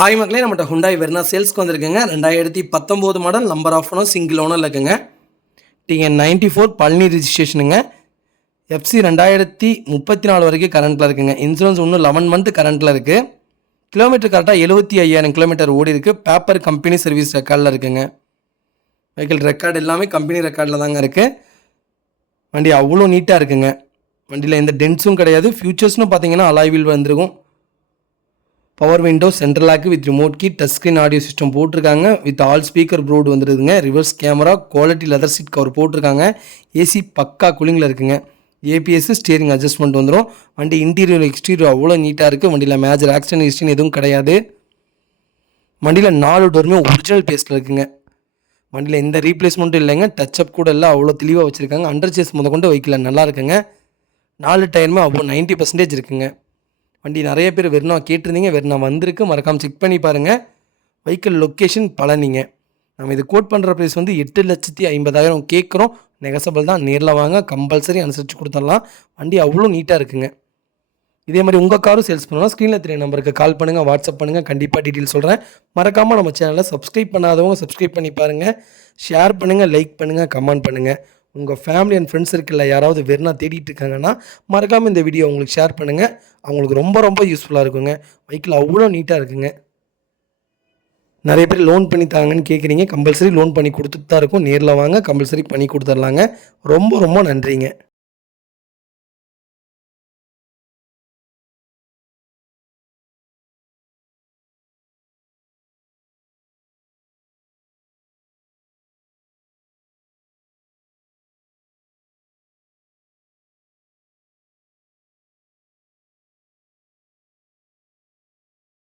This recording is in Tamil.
ஹாய் மக்களே, நம்மகிட்ட ஹுண்டாய் வெர்னா சேல்ஸ்க்கு வந்திருக்குங்க. 2019 model, number of owner, single ஓனரில் இருக்குங்க. டிஎன் 94 பழனி ரிஜிஸ்ட்ரேஷனுங்க. எஃப்சி 2034 வரைக்கும் கரண்ட்டில் இருக்குங்க. இன்சூரன்ஸ் இன்னும் 11 மந்த் கரண்ட்டில் இருக்குது. கிலோமீட்டர் கரெக்டாக 75,000 கிலோமீட்டர் ஓடி இருக்குது. பேப்பர் கம்பெனி சர்வீஸ் ரெக்கார்டில் இருக்குங்க. வெஹிக்கிள் ரெக்கார்டு எல்லாமே கம்பெனி ரெக்கார்டில் தாங்க இருக்குது. வண்டி அவ்வளோ நீட்டாக இருக்குங்க. வண்டியில் எந்த டென்ஸும் கிடையாது. ஃபியூச்சர்ஸ்னு பார்த்தீங்கன்னா அலாய் வீல் வந்துருக்கும். Power window, central lock with remote key, touch screen audio system போட்டிருக்காங்க. வித் ஆல் ஸ்பீக்கர் ப்ரோடு வந்துருக்குங்க. Reverse camera, quality leather seat cover போட்டிருக்காங்க. ஏசி பக்கா கூலிங்கில் இருக்குங்க. ஏபிஎஸ் ஸ்டியரிங் அட்ஜஸ்ட்மெண்ட் வந்துடும். வண்டி இன்டீரியர் எக்ஸ்டீரியர் அவ்வளோ நீட்டாக இருக்குது. வண்டியில் மேஜர் ஆக்சிடென்ட் ஹிஸ்ட்ரின்னு எதுவும் கிடையாது. வண்டியில் 4 டோருமே ஒரிஜினல் பேஸ்ட்டில் இருக்குங்க. வண்டியில் எந்த ரீப்ளேஸ்மெண்ட்டும் இல்லைங்க. டச்சப் கூட இல்லை, அவ்வளோ தெளிவாக வச்சுருக்காங்க. அண்டர் சேஸ் கொண்டு வைக்கல, நல்லா இருக்குங்க. 4 டயருமே அவ்வளோ 90% இருக்குங்க. வண்டி நிறைய பேர் வெர்னா கேட்டிருந்தீங்க. வெர்னா வந்திருக்கு, மறக்காமல் செக் பண்ணி பாருங்கள். வெஹிக்கிள் லொக்கேஷன் பழனிங்க. நம்ம இது கோட் பண்ணுற ப்ரைஸ் 8,50,000 கேட்குறோம். நெகசபிள் தான். நேரில் வாங்க, கம்பல்சரி அனுசரித்து கொடுத்துடலாம். வண்டி அவ்வளோ நீட்டாக இருக்குங்க. இதே மாதிரி உங்கள் காரும் சேல்ஸ் பண்ணலாம். ஸ்க்ரீனில் தெரிய நம்பருக்கு கால் பண்ணுங்கள், வாட்ஸ்அப் பண்ணுங்கள். கண்டிப்பாக டீட்டெயில் சொல்கிறேன். மறக்காமல் நம்ம சேனலை சப்ஸ்கிரைப் பண்ணாதவங்க சப்ஸ்கிரைப் பண்ணி பாருங்கள். ஷேர் பண்ணுங்கள், லைக் பண்ணுங்கள், கமெண்ட் பண்ணுங்கள். உங்கள் ஃபேமிலி அண்ட் ஃப்ரெண்ட்ஸ் சர்க்கிளில் யாராவது வெர்னா தேடிட்டு இருக்காங்கன்னா மறக்காமல் இந்த வீடியோ உங்களுக்கு ஷேர் பண்ணுங்கள். அவங்களுக்கு ரொம்ப யூஸ்ஃபுல்லாக இருக்குங்க. வெஹிக்கிள் அவ்வளோ நீட்டாக இருக்குங்க. நிறைய பேர் லோன் பண்ணி தாங்கன்னு கேட்குறீங்க. கம்பல்சரி லோன் பண்ணி கொடுத்துட்டு தான் இருக்கும். நேரில் வாங்க, கம்பல்சரி பண்ணி கொடுத்துர்லாங்க. ரொம்ப நன்றிங்க.